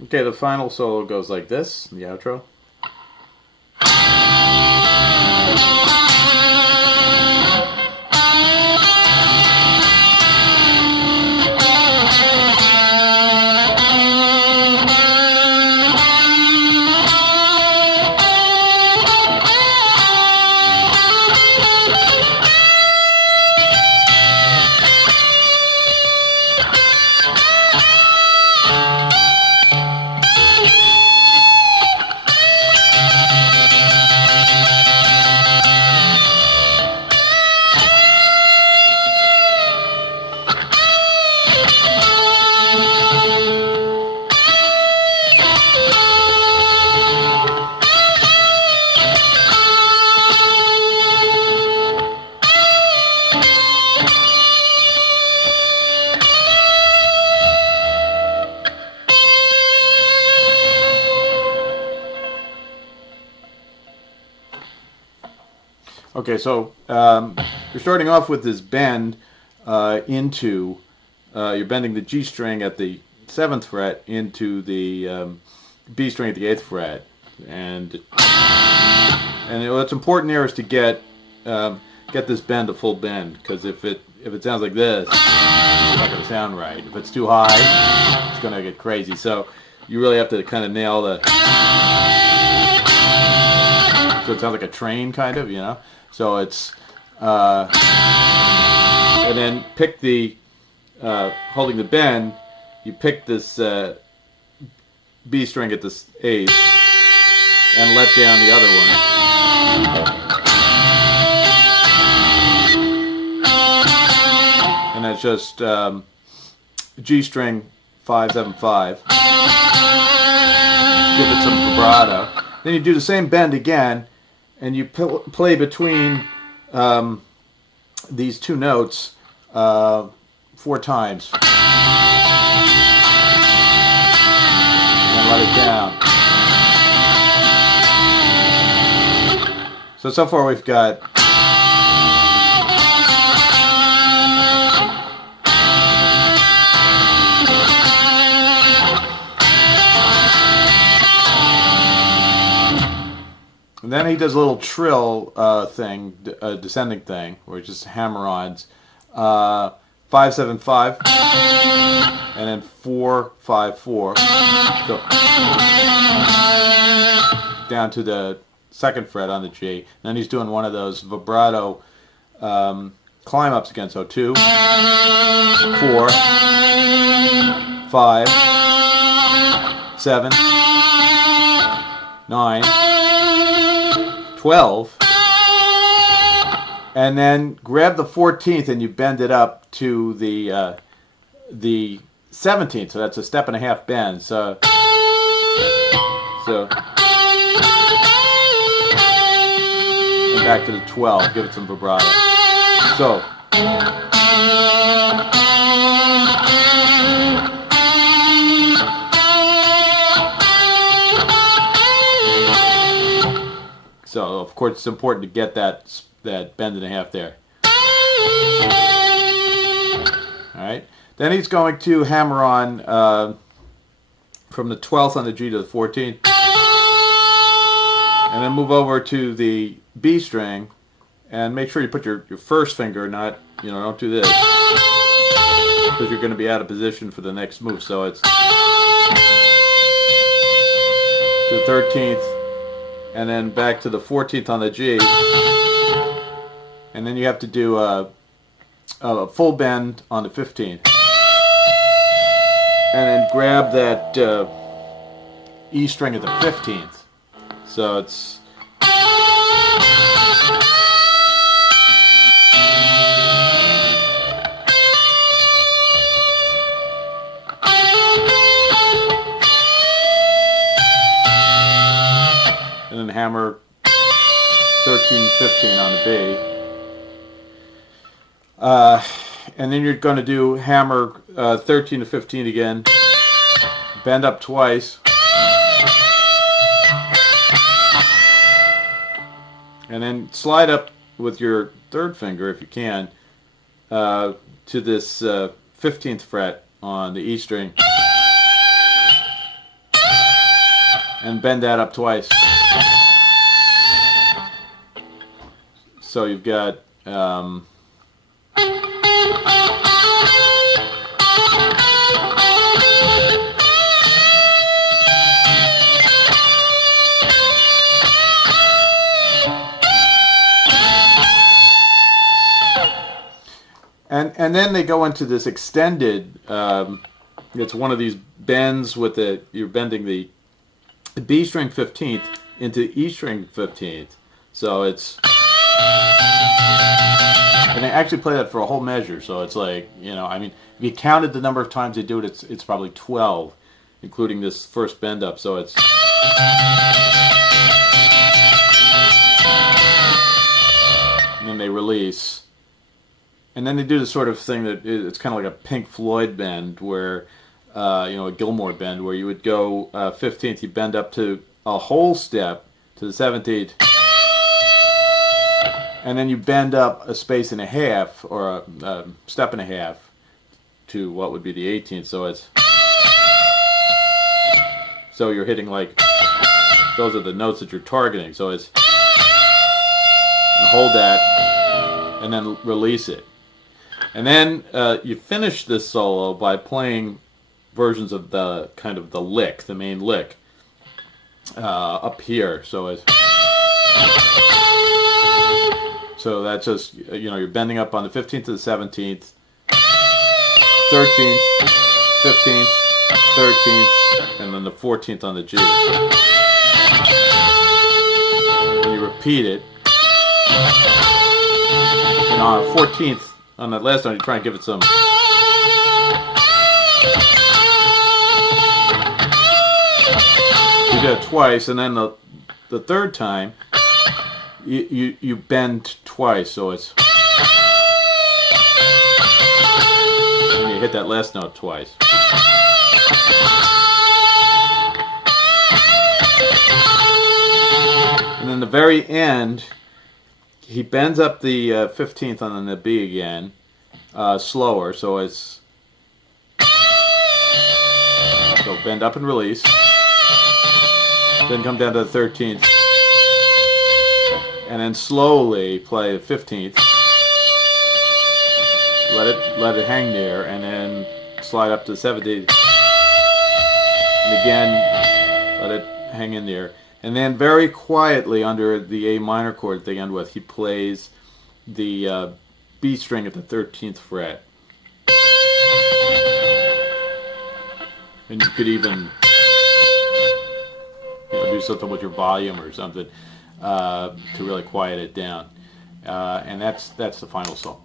Okay, the final solo goes like this, the outro. Okay, so you're starting off with this bend you're bending the G string at the 7th fret into the B string at the 8th fret, and what's important there is to get this bend a full bend, because if it sounds like this, it's not going to sound right. If it's too high, it's going to get crazy. So you really have to kind of nail the, so it sounds like a train, kind of, you know. So it's and then pick the holding the bend, you pick this B string at this 8th and let down the other one. And that's just G string 5-7-5. Give it some vibrato. Then you do the same bend again, and you play between these two notes 4 times. And let it down. So far we've got and then he does a little trill thing, descending thing, where he just hammer-ons 5-7-5, and then 4-5-4. So down to the 2nd fret on the G. And then he's doing one of those vibrato climb ups again. So 2, 4, 5, 7, 9, 12, and then grab the 14th and you bend it up to the 17th. So that's a 1.5 bend. So and back to the 12. Give it some vibrato. So. So, of course, it's important to get that bend and a half there. All right. Then he's going to hammer on from the 12th on the G to the 14th. And then move over to the B string and make sure you put your first finger, not, don't do this, because you're going to be out of position for the next move. So it's the 13th. And then back to the 14th on the G, and then you have to do a full bend on the 15th, and then grab that E string at the 15th. So it's and then hammer 13, 15 on the B. And then you're going to do hammer 13 to 15 again, bend up twice, and then slide up with your 3rd finger, if you can, to this 15th fret on the E string. and bend that up twice. So you've got and then they go into this extended. It's one of these bends with you're bending the B string 15th into E string 15th. So it's, and they actually play that for a whole measure. So it's like, I mean, if you counted the number of times they do it, it's probably 12, including this first bend up. So it's, and then they release. And then they do this sort of thing that it's kind of like a Pink Floyd bend where, a Gilmore bend where you would go 15th, you bend up to a whole step to the 17th, and then you bend up a space and a half or a step and a half to what would be the 18th. So you're hitting like, those are the notes that you're targeting. So it's, and hold that and then release it. And then you finish this solo by playing versions of the kind of the lick, the main lick, up here. So that's just, you're bending up on the 15th to the 17th, 13th, 15th, 13th, and then the 14th on the G. And you repeat it. And on the 14th, on that last note, you try and give it some. You do it twice, and then the third time, you bend twice, so it's, and you hit that last note twice. And then the very end, he bends up the 15th on the B again, slower, so it's, so bend up and release, then come down to the 13th, and then slowly play the 15th, let it hang there, and then slide up to the 17th, and again, let it hang in there. And then very quietly under the A minor chord they end with, he plays the B string at the 13th fret. And you could even do something with your volume or something to really quiet it down. And that's the final song.